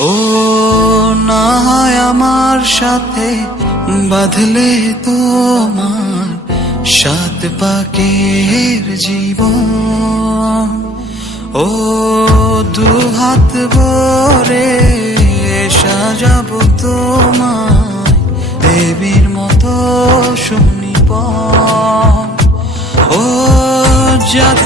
ও না হয় আমার সাথে বাঁধলে তোমার সাত পাকের জীবন, ও দু হাত ভরে সাজাবো তোমায় দেবীর মতো সুনিপন। ও জাত